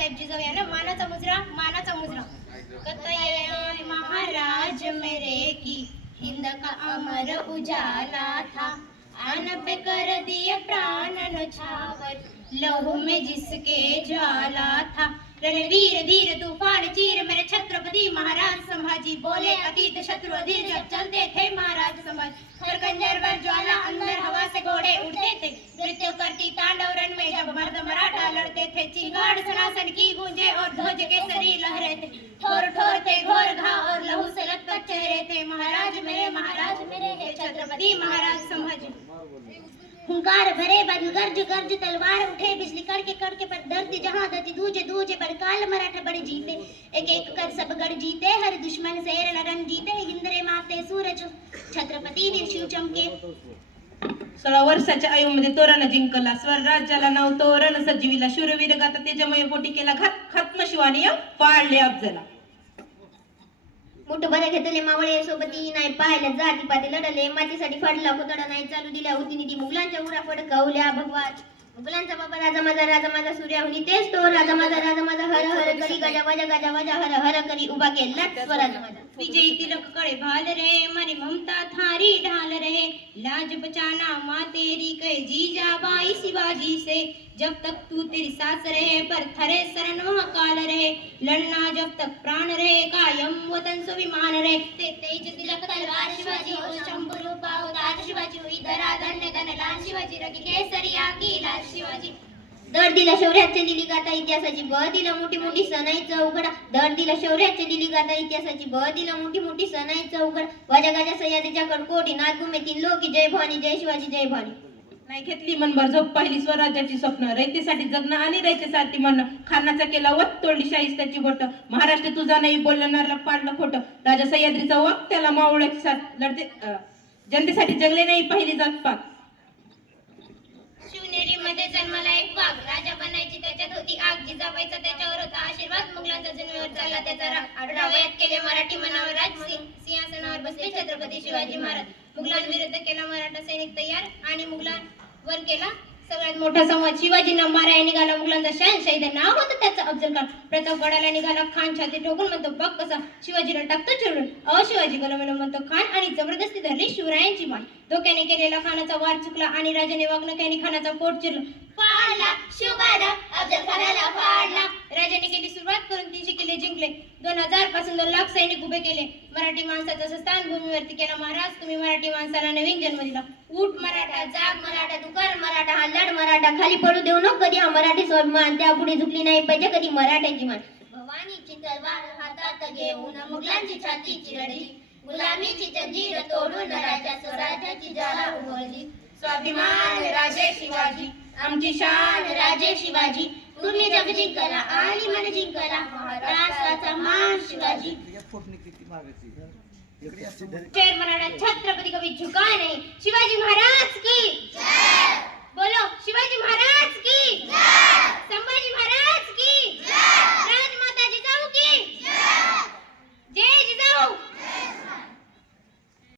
बाळासाहेब जिजाऊ ना मानाचा मुजरा कतई महाराज मेरे की हिंद का अमर उजाला था आन पे कर दिए प्राण न्यौछावर लहू में जिसके ज्वाला था रणवीर धीर तूफान चीर मेरे छत्रपति महाराज संभाजी बोले अतीत शत्रु अधीर जब चलते थे महाराज संभाजी हर खंजर पर ज्वाला अंदर हवा से घोड़े उड़ते थे नृत्य करती तांडव रण में जब मर्द मराठा लड़ते थे चिंगाड़ सनासन की गूंजे और ध्वज के सरी लहरे थे ठोर ठोर थे घोर घाव और लहू से लथपथ चेहरे थे महाराज मेरे हे छत्रपति महाराज संभाजी हुंकार भरे बदल गर्ज गर्ज तलवार उठे बिजली कड़के पर धरती जहां धरती दूजे पर काल मराठा बड़े जीते एक एक कर सब गढ़ जीते हर दुश्मन से रण जीते हिंदरे माते सूरज छत्रपती वीर शिव चमके 16 वर्षाच्या आयुमध्ये तोरण जिंकला स्वर राज्याला नाव तोरण सजीविला शूरवीर गाता तेजमय पोटी केला खत्म शिवानी पाळले अफजला मोठ बरे घेतले मावळे सोबती नाही पाहिलं जाती पाती लढले मातीसाठी फाडला कोतडा नाही चालू दिल्या होती निधी मुघलांच्या उरा फडकवल्या भगवान मुघलांचा बाबा राजा माझा सूर्याहुनी तेच तो राजा माझा हर हर करी गजा वजा हर हर करी उभा केला स्वराज माझा विजयी तिलक कड़े भाल रहे मारी ममता थारी ढाल रहे लाज बचाना माँ तेरी कहे जीजा बाई शिवाजी से जब तक तू तेरी सास रहे पर थरे शरण महाकाल रहे लड़ना जब तक प्राण रहे कायम वतन स्वाभिमान रहे तेज तिलक तलवार शिवाजी हो शंभू रूपा उदार शिवाजी हुई धरा धन्य धन लाल शिवाजी रखी केसरिया की लाल शिवाजी दर दिला शौर्याचे लिली गाथा इतिहासाची ब दिला मोठी सनाई चौघडा दर दिला शौर्याचे लिली गाथा इतिहासाची ब दिला मोठी सनाई चौघडा वाजा गाजा सह्याद्रीच्या कडकोटी नाथ घुमे तीन लोकी जय भवानी जय शिवाजी जय भवानी नाही घेतली मनभर झोप पाहिली स्वराज्याची स्वप्न रयतेसाठी जगणं आणि रयतेसाठी म्हणणं खानाचा केला वत तोडली शाहिस्त्याची बोट महाराष्ट्र तुझा नाही बोलणारला पाडलं खोटं राजा सह्याद्रीचा वक त्याला मावळ्याची साथ लढते जनतेसाठी जगले नाही पहिली जातपात शिवनेरी मध्ये जन्माला एक वाघ राजा बनायची त्याच्यात होती आग जिजाबाईचा त्याच्यावर होता आशीर्वाद मुघलांचा जन्मावर चालला त्याचा राग 18 वयात केले मराठी मनावर राज सिंहासनावर बसले छत्रपती शिवाजी महाराज मुघलांविरुद्ध केला मराठा सैनिक तयार आणि मुघलांवर केला सगळ्यात मोठा संवाद शिवाजींना मारायला निघाला मुघलांचा शहानशाही नाव होतं त्याचं अफजल खान प्रतापगडाला निघाला खान छाती ठोकून म्हणतो बघ कसा शिवाजीला टाकतो चिरडून शिवाजी गलमेला म्हणतो खान आणि जबरदस्ती धरली शिवरायांची मान धोक्याने केलेला खानाचा वार चुकला आणि राजाने वागणुकीने खानाचा पोट चिरलं फाडला शिवबाला अफजल खानाला फाडला राजाने केली सुरुवात करून 300 किल्ले जिंकले 2000 पासून 2 लाख सैनिक उभे केले मराठी माणसाचा स्थान भूमीवरती केला महाराज तुम्ही मराठी माणसाला नवीन जन्म दिला उठ मराठा जाग मराठा तू कर मराठा हा लढ मराठा खाली पडू देऊ नको कधी हा मराठी स्वाभिमान त्यापुढे झुकली नाही पाहिजे कधी मराठ्यांची मान भवानीची तलवार हातात घेऊन मुघलांची छाती चिरडली गुलामीची जंजीर तोडून राजा स्वराज्याची ज्वाला उमलली स्वाभिमान राजे शिवाजी आमची शान राजे शिवाजी तुम्ही जग जिंकला आणि मन जिंकला महाराष्ट्राचा मान शिवाजी शेर मराठा छत्रपति कभी झुका नहीं शिवाजी महाराज की बोलो शिवाजी महाराज